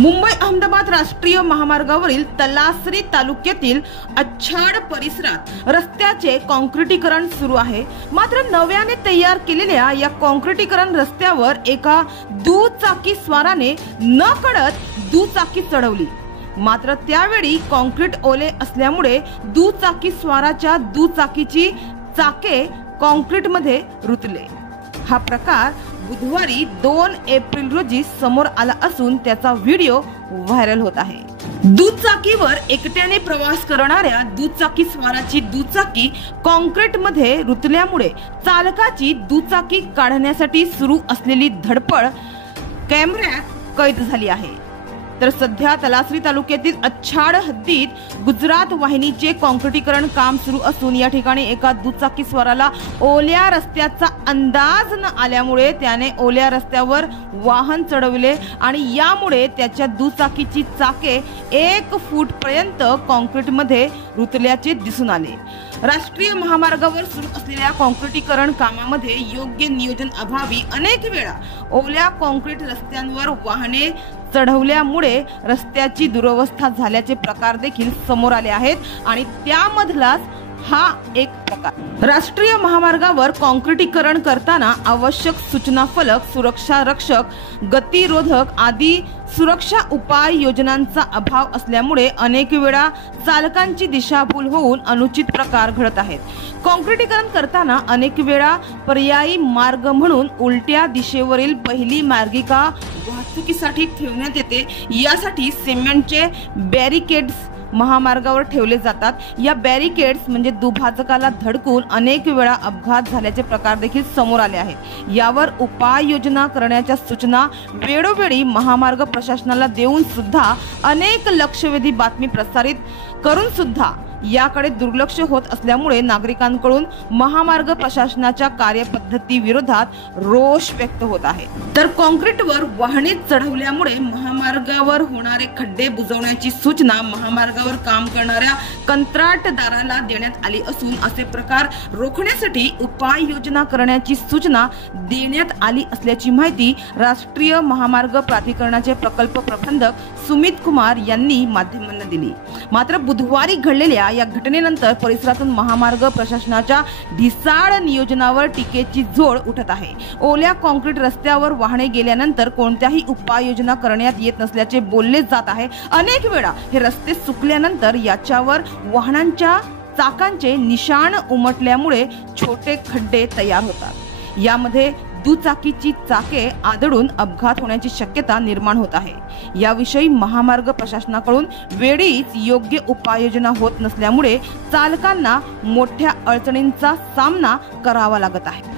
मुंबई अहमदाबाद राष्ट्रीय महामार्गावरील तलासरी तालुक्यातील अच्छाड परिसरात रस्त्याचे काँक्रिटीकरण सुरू आहे। मात्र नव्याने तयार केलेल्या या काँक्रिटीकरण रस्त्यावर एका दुचाकी स्वाराने नकळत दुचाकी चढवली। मात्र त्यावेळी काँक्रीट ओले असल्यामुळे दुचाकी स्वाराच्या दुचाकीची चाके काँक्रीटमध्ये रुतले। हा प्रकार बुधवारी 2 एप्रिल रोजी समोर आला असून त्याचा व्हिडिओ व्हायरल होत आहे। दुचाकीवर एकट्याने प्रवास करणाऱ्या दुचाकी स्वाराची दुचाकी काँक्रीटमध्ये रुतल्यामुळे चालकाची दुचाकी काढण्यासाठी सुरू असलेली धडपड कॅमेऱ्यात कैद झाली आहे। तर सध्या तलासरी तालुक्यातील अच्छाड हद्दीत गुजरात वाहिनीचे काँक्रिटीकरण काम सुरू असून या ठिकाणी एका दुचाकी स्वाराला ओल्या रस्त्याचा अंदाज न आल्यामुळे त्याने ओल्या रस्त्यावर वाहन चढवले आणि यामुळे त्याच्या दुचाकीची चाके 1 फूट पर्यंत काँक्रीटमध्ये रुतल्याचे दिसून आले। राष्ट्रीय महामार्गावर सुरू असलेल्या काँक्रिटीकरण कामामध्ये योग्य नियोजन अभावी अनेक वेळा ओल्या काँक्रीट रस्त्यांवर वाहने चढवल्यामुळे रस्त्याची दुरवस्था झाल्याचे प्रकार देखील समोर आले आहेत आणि त्यामधलाच हा एक प्रकार। राष्ट्रीय महामार्गावर काँक्रिटीकरण करताना आवश्यक सूचना फलक, सुरक्षा रक्षक, गतिरोधक आदी सुरक्षा उपाय योजनांचा अभाव असल्यामुळे अनेक वेळा चालकांची दिशाभूल होऊन अनुचित प्रकार घडत आहेत। काँक्रिटीकरण करताना अनेक वेळा पर्यायी मार्ग म्हणून उलट्या दिशेवरील पहिली मार्गिका वाहतुकीसाठी ठेवण्यात येते। यासाठी सिमेंटचे बॅरिकेड्स महामार्गावर ठेवले जातात। या बॅरिकेड्स म्हणजे दुभाजकाला धडकून अनेक वेळा अपघात झाल्याचे प्रकार देखील समोर आले आहेत। यावर उपाययोजना करण्याच्या सूचना वेळोवेळी महामार्ग प्रशासनाला देऊन सुद्धा अनेक लक्षवेधी बातमी प्रसारित करून सुद्धा याकडे दुर्लक्ष होत असल्यामुळे नागरिकांकडून महामार्ग प्रशासनाच्या कार्यपद्धती विरोधात रोष व्यक्त होत आहे। तर काँक्रीटवर वाहने चढवल्यामुळे महामार्गावर होणारे खड्डे बुजवण्याची सूचना महामार्गावर काम करणाऱ्या कंत्राटदाराला देण्यात आली असून असे प्रकार रोखण्यासाठी उपाययोजना करण्याची सूचना देण्यात आली असल्याची माहिती राष्ट्रीय महामार्ग प्राधिकरणाचे प्रकल्प प्रबंधक सुमित कुमार यांनी माध्यमांना दिली। मात्र बुधवारी घडलेल्या या घटनेनंतर परिसरातून महामार्ग प्रशासनाच्या ढिसाळ नियोजनावर टीकेची झोड उठत आहे। ओल्या काँक्रीट रस्त्यावर वाहने गेल्यानंतर कोणत्याही उपाययोजना करण्यात येत नसल्याचे बोलले जात आहे। अनेक वेळा हे रस्ते सुकल्यानंतर याच्यावर वाहनांच्या चाकांचे निशाण उमटल्यामुळे छोटे खड्डे तयार होतात। यामध्ये दुचाकीची चाके आदळून अपघात होण्याची शक्यता निर्माण होत आहे। याविषयी महामार्ग प्रशासनाकडून वेळीच योग्य उपाययोजना होत नसल्यामुळे चालकांना मोठ्या अडचणींचा सामना करावा लागत आहे।